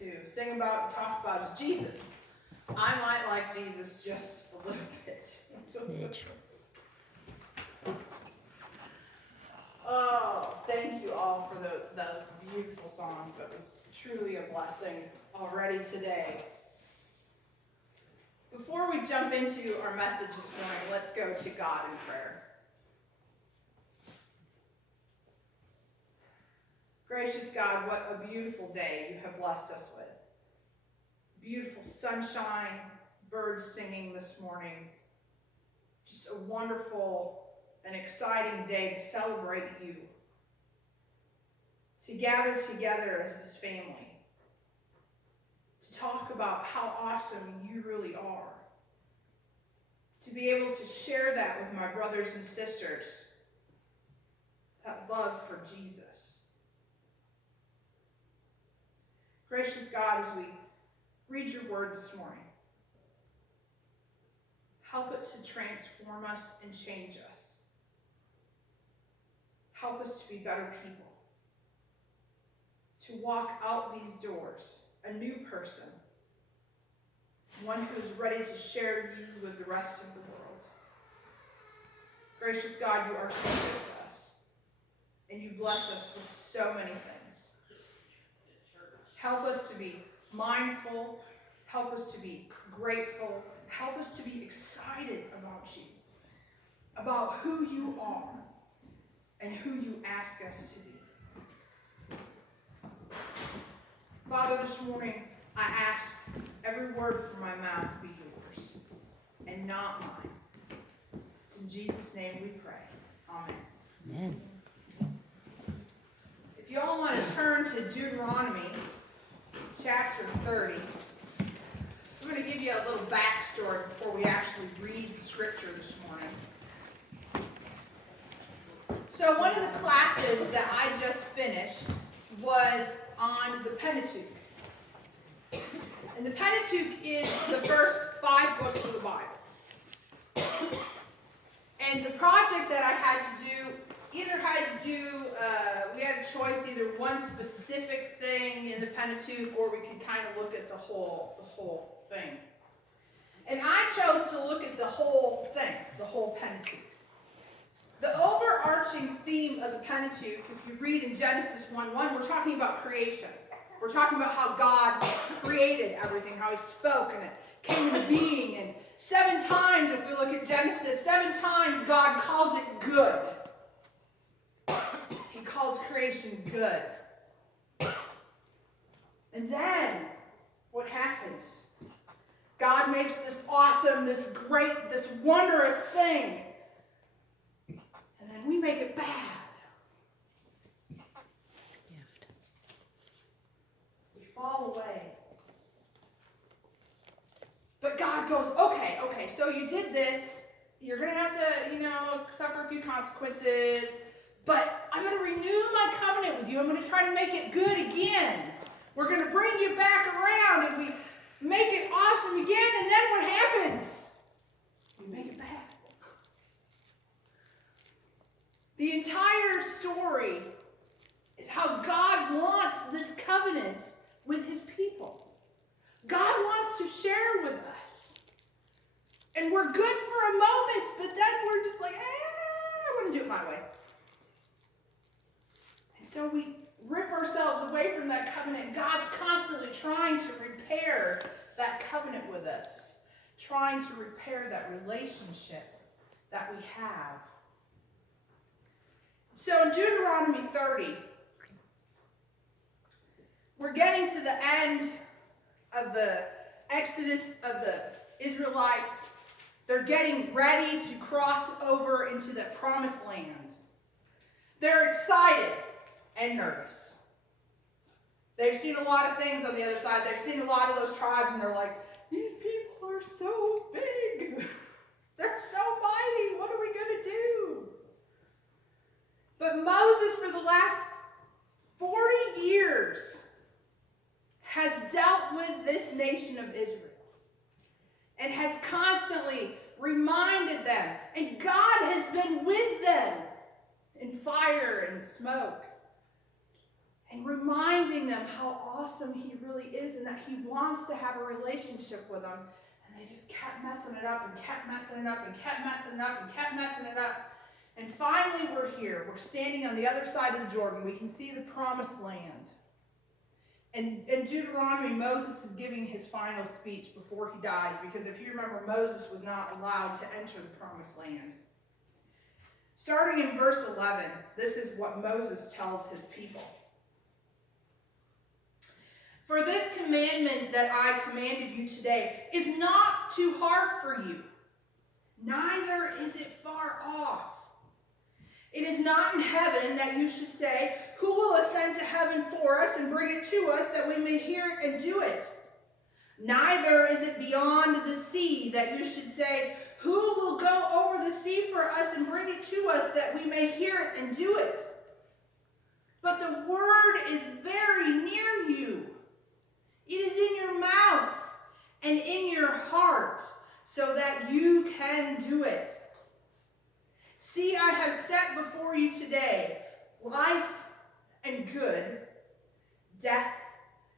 to sing about and talk about is Jesus. I might like Jesus just a little bit. Oh, thank you all for those beautiful songs. That was truly a blessing already today. Before we jump into our message this morning, let's go to God in prayer. Gracious God, what a beautiful day you have blessed us with. Beautiful sunshine, birds singing this morning. Just a wonderful and exciting day to celebrate you. To gather together as this family. To talk about how awesome you really are. To be able to share that with my brothers and sisters. That love for Jesus. Gracious God, as we read your word this morning, help it to transform us and change us. Help us to be better people. To walk out these doors, a new person. One who is ready to share you with the rest of the world. Gracious God, you are so good to us. And you bless us with so many things. Help us to be mindful. Help us to be grateful. Help us to be excited about you. About who you are. And who you ask us to be. Father, this morning, I ask every word from my mouth be yours and not mine. It's in Jesus' name we pray. Amen. Amen. If you all want to turn to Deuteronomy chapter 30, I'm going to give you a little backstory before we actually read the scripture this morning. So one of the classes that I just finished was on the Pentateuch. And the Pentateuch is the first 5 books of the Bible. And the project that I had to do, we had a choice, either one specific thing in the Pentateuch, or we could kind of look at the whole thing. And I chose to look at the whole thing, the whole Pentateuch. The overarching theme of the Pentateuch, if you read in Genesis 1:1, we're talking about creation. We're talking about how God created everything, how he spoke and it came into being. And 7 times, if we look at Genesis, 7 times God calls it good. He calls creation good. And then, what happens? God makes this awesome, this great, this wondrous thing. And then we make it bad. We fall away. But God goes, okay, so you did this. You're going to have to, suffer a few consequences. But I'm going to renew my covenant with you. I'm going to try to make it good again. We're going to bring you back around and we make it awesome again. And then what happens? We make it bad. The entire story is how God wants this covenant with his people. God wants to share with us. And we're good for a moment, but then we're just like, I want to do it my way. And so we rip ourselves away from that covenant. God's constantly trying to repair that covenant with us. Trying to repair that relationship that we have. So in Deuteronomy 30, we're getting to the end of the Exodus of the Israelites. They're getting ready to cross over into the promised land. They're excited and nervous. They've seen a lot of things on the other side. They've seen a lot of those tribes, and they're like, these people are so big. They're so mighty. What are we going to do? But Moses, for the last 40 years, has dealt with this nation of Israel and has constantly reminded them. And God has been with them in fire and smoke. and reminding them how awesome he really is and that he wants to have a relationship with them. And they just kept messing it up and kept messing it up and kept messing it up and kept messing it up. And finally we're here. We're standing on the other side of the Jordan. We can see the promised land. And in Deuteronomy, Moses is giving his final speech before he dies, because if you remember, Moses was not allowed to enter the promised land. Starting in verse 11, this is what Moses tells his people. For this commandment that I commanded you today is not too hard for you, neither is it far off. It is not in heaven that you should say, who will ascend to heaven for us and bring it to us that we may hear it and do it? Neither is it beyond the sea that you should say, who will go over the sea for us and bring it to us that we may hear it and do it? But the word is very near you. It is in your mouth and in your heart, so that you can do it. See, I have set before you today life and good, death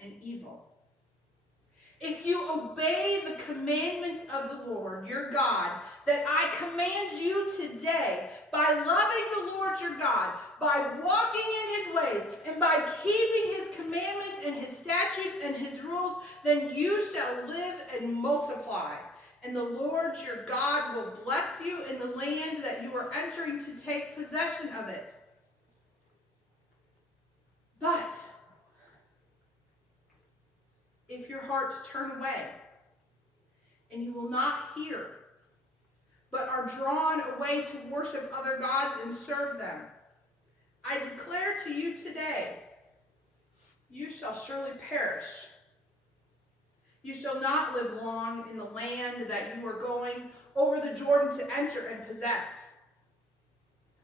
and evil. If you obey the commandments of the Lord your God that I command you today, by loving the Lord your God, by walking in his ways, and by keeping his commandments and his statutes and his rules, then you shall live and multiply. And the Lord your God will bless you in the land that you are entering to take possession of it. But if your hearts turn away, and you will not hear, but are drawn away to worship other gods and serve them, I declare to you today, you shall surely perish. You shall not live long in the land that you are going over the Jordan to enter and possess.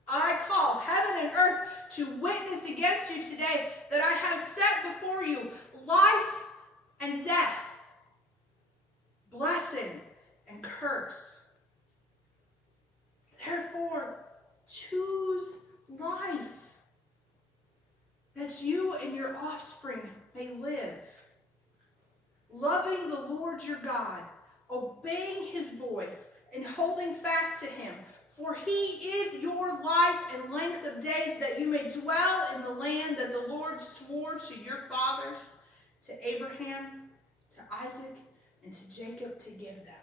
I call heaven and earth to witness against you today that I have set before you life and death, blessing and curse. Therefore, choose life, that you and your offspring may live, loving the Lord your God, obeying his voice, and holding fast to him. For he is your life and length of days, that you may dwell in the land that the Lord swore to your fathers, to Abraham, to Isaac, and to Jacob to give them.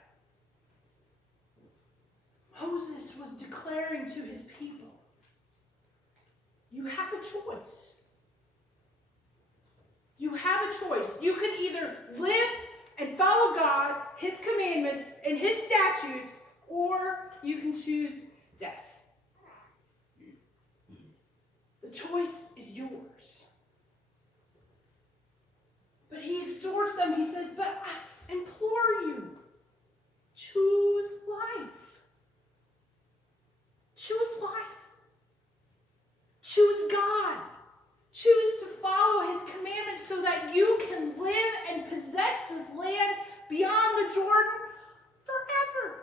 Moses was declaring to his people, you have a choice. You have a choice. You can either live and follow God, his commandments, and his statutes, or you can choose death. The choice is yours. But he exhorts them, he says, but I implore you, choose life. Choose life. Choose God. Choose to follow his commandments so that you can live and possess this land beyond the Jordan forever.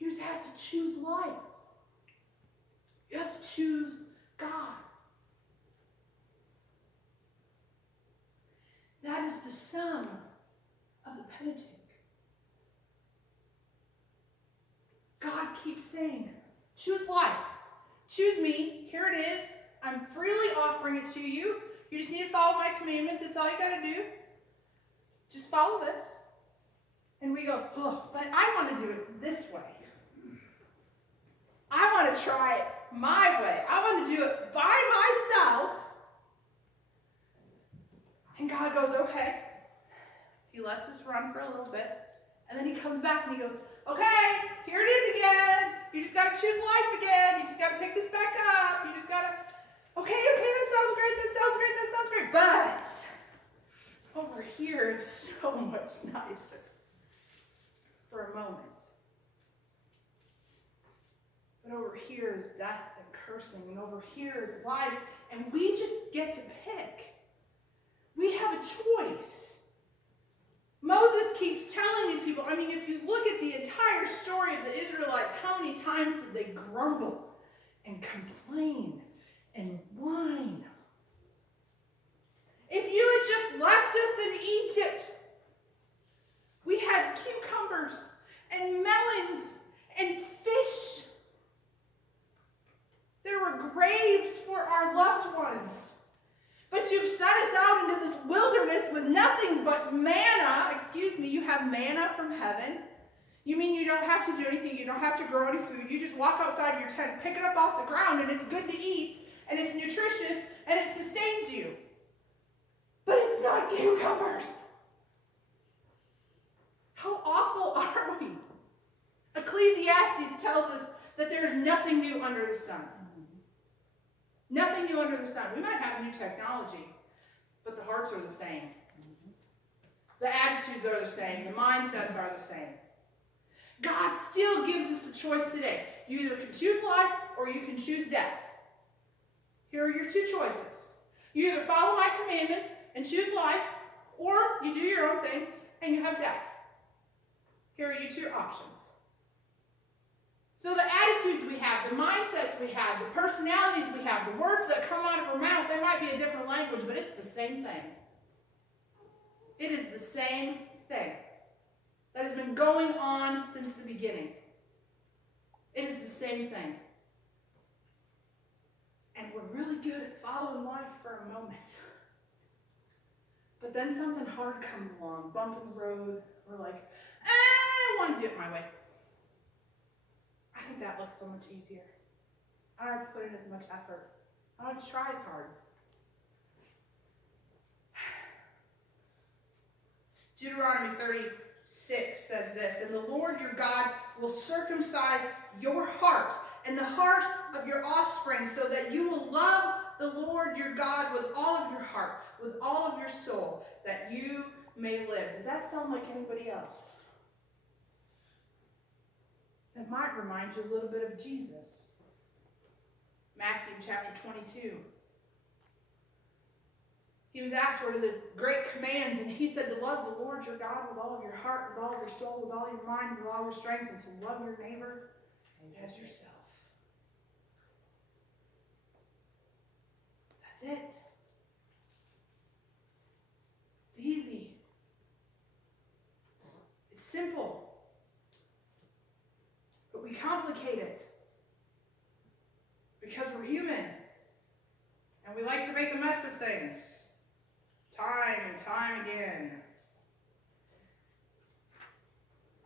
You just have to choose life. You have to choose God. That is the sum of the Pentateuch. God keeps saying, choose life. Choose me. Here it is. I'm freely offering it to you. You just need to follow my commandments. That's all you got to do. Just follow this. And we go, oh, but I want to do it this way. I want to try it my way. I want to do it by myself. And God goes, okay. He lets us run for a little bit. And then he comes back and he goes, okay, here it is again. You just got to choose life again. You just got to pick this back up. You just got to, okay, that sounds great, that sounds great, that sounds great. But over here, it's so much nicer for a moment. But over here is death and cursing, and over here is life, and we just get to pick. We have a choice. Moses keeps telling these people, I mean, if you look at the entire story of the Israelites, how many times did they grumble and complain and wine. If you had just left us in Egypt, we had cucumbers and melons and fish. There were graves for our loved ones. But you've sent us out into this wilderness with nothing but manna. Excuse me, you have manna from heaven. You mean you don't have to do anything, you don't have to grow any food. You just walk outside of your tent, pick it up off the ground, and it's good to eat, and it's nutritious, and it sustains you. But it's not cucumbers. How awful are we? Ecclesiastes tells us that there is nothing new under the sun. Nothing new under the sun. We might have new technology, but the hearts are the same. The attitudes are the same. The mindsets are the same. God still gives us a choice today. You either can choose life or you can choose death. Here are your two choices. You either follow my commandments and choose life, or you do your own thing and you have death. Here are your two options. So the attitudes we have, the mindsets we have, the personalities we have, the words that come out of our mouth, they might be a different language, but it's the same thing. It is the same thing that has been going on since the beginning. It is the same thing. And we're really good at following life for a moment. But then something hard comes along, bump in the road. We're like, I want to do it my way. I think that looks so much easier. I don't have to put in as much effort. I don't have to try as hard. Deuteronomy 36 says this, and the Lord your God will circumcise your heart and the heart of your offspring so that you will love the Lord your God with all of your heart, with all of your soul, that you may live. Does that sound like anybody else? That might remind you a little bit of Jesus. Matthew chapter 22. He was asked what are the great commands, and he said to love the Lord your God with all of your heart, with all of your soul, with all your mind, with all your strength, and to love your neighbor as yourself. That's it. It's easy. It's simple. But we complicate it because we're human and we like to make a mess of things time and time again.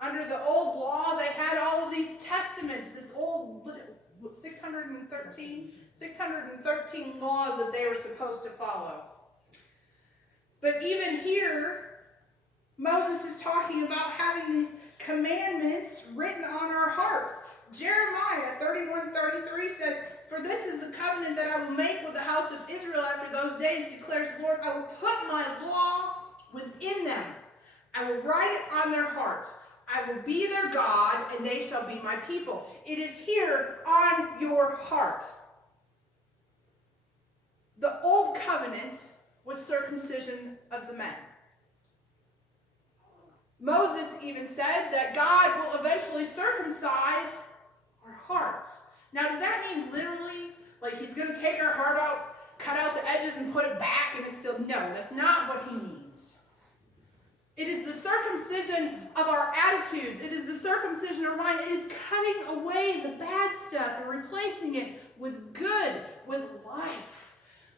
Under the old law, they had all of these testaments, this old 613 laws that they were supposed to follow. But even here, Moses is talking about having these commandments written on our hearts. Jeremiah 31:33 says, for this is the covenant that I will make with the house of Israel after those days, declares the Lord. I will put my law within them. I will write it on their hearts. I will be their God, and they shall be my people. It is here on your heart. The old covenant was circumcision of the men. Moses even said that God will eventually circumcise our hearts. Now, does that mean literally, like he's going to take our heart out, cut out the edges and put it back and it's still, no, that's not what he means. It is the circumcision of our attitudes. It is the circumcision of our mind. It is cutting away the bad stuff and replacing it with good, with life,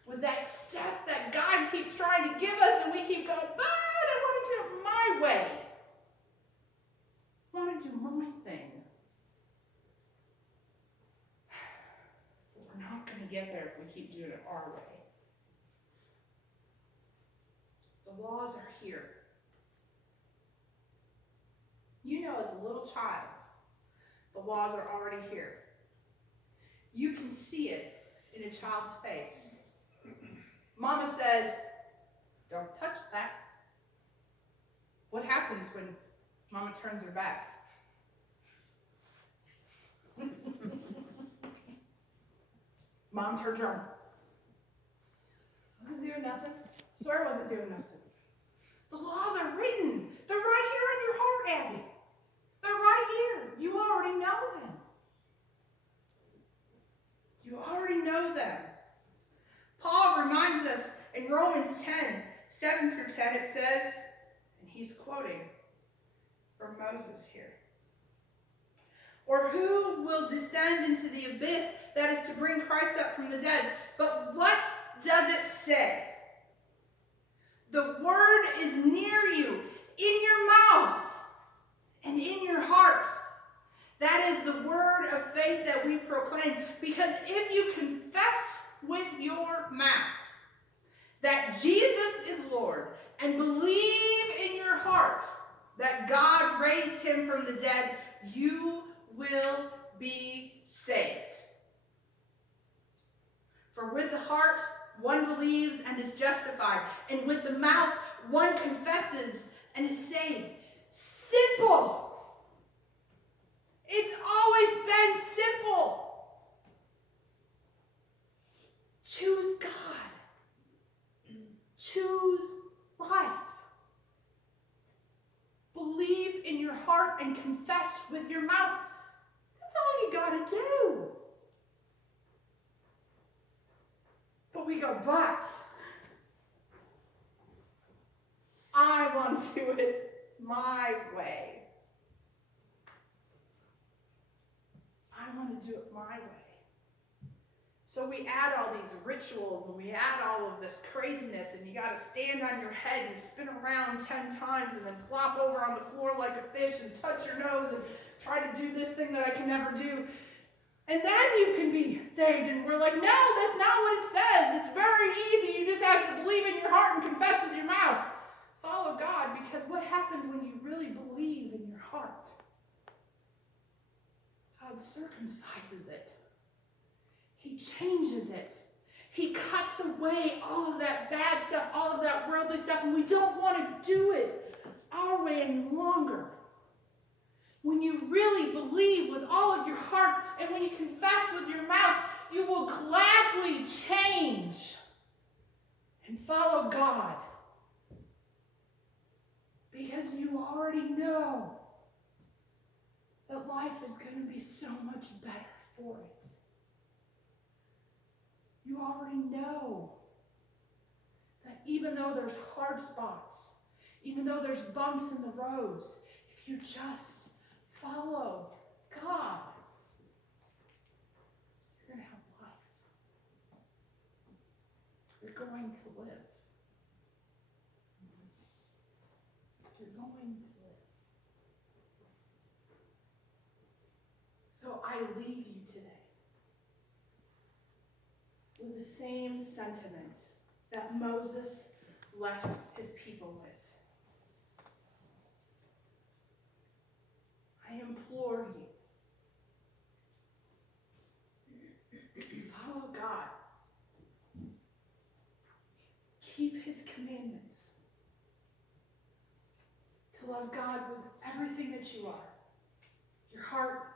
with that stuff that God keeps trying to give us and we keep going, but I want to do it my way. I want to do my thing. But we're not going to get there if we keep doing it our way. The laws are here. You know, as a little child, the laws are already here. You can see it in a child's face. Mama says, don't touch that. What happens when Mama turns her back? Mom turns around. I wasn't doing nothing. Swear I wasn't doing nothing. The laws are written. They're right here in your heart, Abby. They're right here. You already know them. You already know them. 7 through 10, it says, and he's quoting from Moses here. Or who will descend into the abyss, that is to bring Christ up from the dead? But what does it say? The word is near you, in your mouth and in your heart. That is the word of faith that we proclaim. Because if you confess with your mouth that Jesus is Lord and believe in your heart that God raised him from the dead, you will be saved. For with the heart one believes and is justified, and with the mouth one confesses and is saved. Simple. It's always been simple. Choose God. Choose life. Believe in your heart and confess with your mouth. That's all you got to do. But we go, but I want to do it my way. I want to do it my way. So we add all these rituals and we add all of this craziness, and you got to stand on your head and spin around 10 times and then flop over on the floor like a fish and touch your nose and try to do this thing that I can never do. And then you can be saved. And we're like, no, that's not what it says. It's very easy. You just have to believe in your heart and confess with your mouth. Follow God, because what happens when you really believe in your heart? God circumcises it. He changes it. He cuts away all of that bad stuff, all of that worldly stuff, and we don't want to do it our way any longer. When you really believe with all of your heart and when you confess with your mouth, you will gladly change and follow God. Because you already know that life is going to be so much better for it. You already know that even though there's hard spots, even though there's bumps in the roads, if you just follow God, you're going to have life. You're going to live. You're going to live. So I leave you today with the same sentiment that Moses left his people with. I implore you, follow God. Keep his commandments. To love God with everything that you are. Your heart,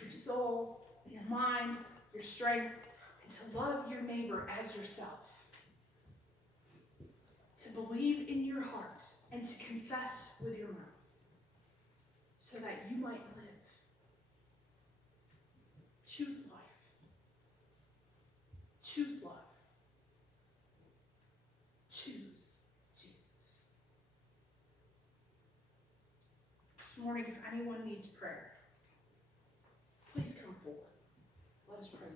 your soul, your mind, your strength, and to love your neighbor as yourself. To believe in your heart and to confess with your mouth so that you might live. Choose life. Choose love. Choose Jesus. This morning, if anyone needs prayer, please come forward. Let us pray.